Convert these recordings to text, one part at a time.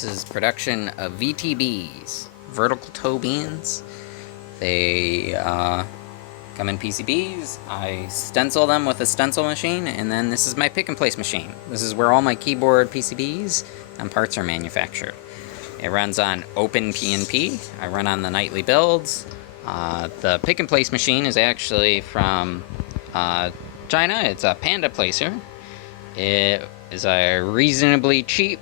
This is production of VTBs, vertical toe beans. They come in PCBs. I stencil them with a stencil machine, and then this is my pick and place machine. This is where all my keyboard PCBs and parts are manufactured. It runs on open PNP. I run on the nightly builds. The pick and place machine is actually from China. It's a Panda Placer. It is a reasonably cheap,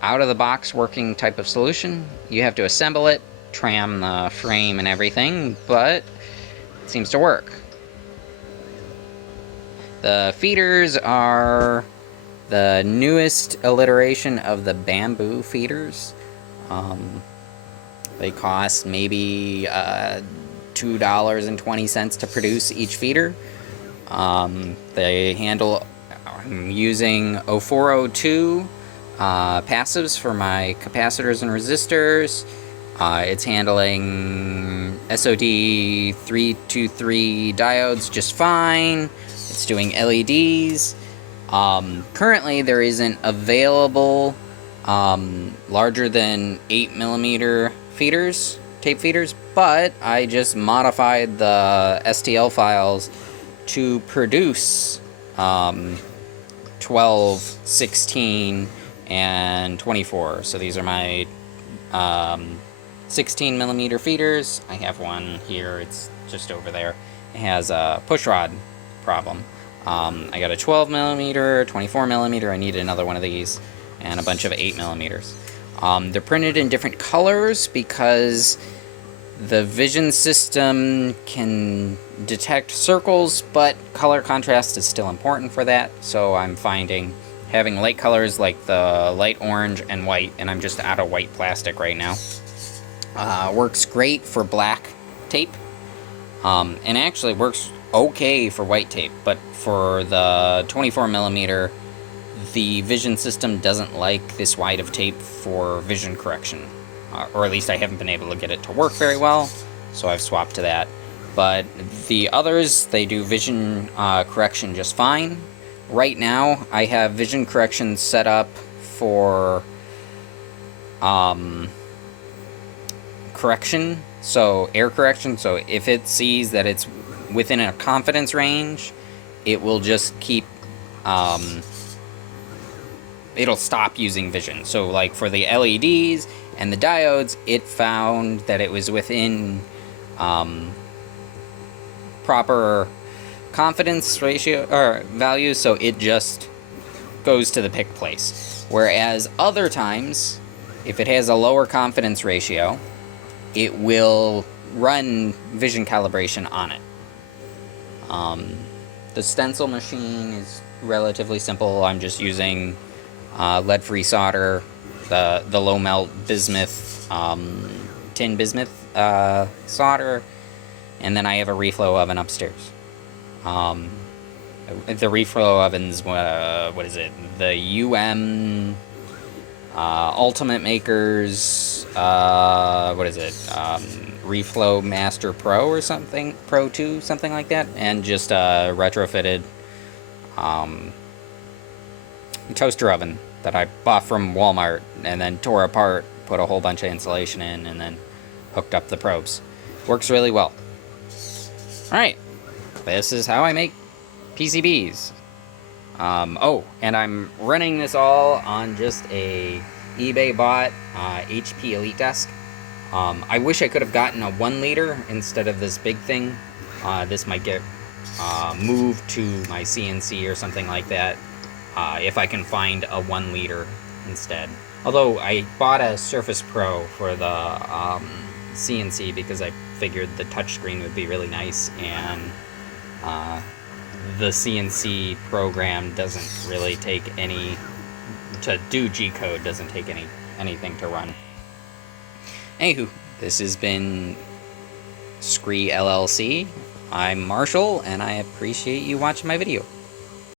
out-of-the-box working type of solution. You have to assemble it, tram the frame and everything, but it seems to work. The feeders are the newest iteration of the bamboo feeders. They cost maybe $2.20 to produce each feeder. They handle, I'm using 0402 passives for my capacitors and resistors. It's handling SOD323 diodes just fine. It's doing LEDs. Currently there isn't available larger than 8mm feeders, tape feeders, but I just modified the STL files to produce 12, 16, and 24. So these are my 16mm feeders. I have one here, it's just over there. It has a push rod problem. I got a 12mm, 24mm, I need another one of these, and a bunch of 8mm. They're printed in different colors because the vision system can detect circles, but color contrast is still important for that, so I'm finding having light colors like the light orange and white, and I'm just out of white plastic right now. Works great for black tape, and actually works okay for white tape, but for the 24mm, the vision system doesn't like this wide of tape for vision correction. Or at least I haven't been able to get it to work very well, so I've swapped to that. But the others, they do vision correction just fine. Right now, I have vision correction set up for correction, so air correction. So if it sees that it's within a confidence range, it will just keep, it'll stop using vision. So like for the LEDs and the diodes, it found that it was within proper confidence ratio or value, so it just goes to the pick place. Whereas other times, if it has a lower confidence ratio, it will run vision calibration on it. The stencil machine is relatively simple. I'm just using lead-free solder, the low melt bismuth, tin bismuth solder, and then I have a reflow oven upstairs. The reflow ovens, what is it? The Ultimate Makers, what is it? Reflow Master Pro or something, Pro 2, something like that, and just retrofitted toaster oven that I bought from Walmart and then tore apart, put a whole bunch of insulation in, and then hooked up the probes. Works really well. Alright, this is how I make PCBs. Oh, and I'm running this all on just a eBay bought HP Elite Desk. I wish I could have gotten a 1 liter instead of this big thing. This might get moved to my CNC or something like that. If I can find a 1 liter instead. Although I bought a Surface Pro for the CNC because I figured the touchscreen would be really nice, and the CNC program doesn't really take any, to do G-code doesn't take anything to run. Anywho, this has been Scree LLC. I'm Marshall, and I appreciate you watching my video.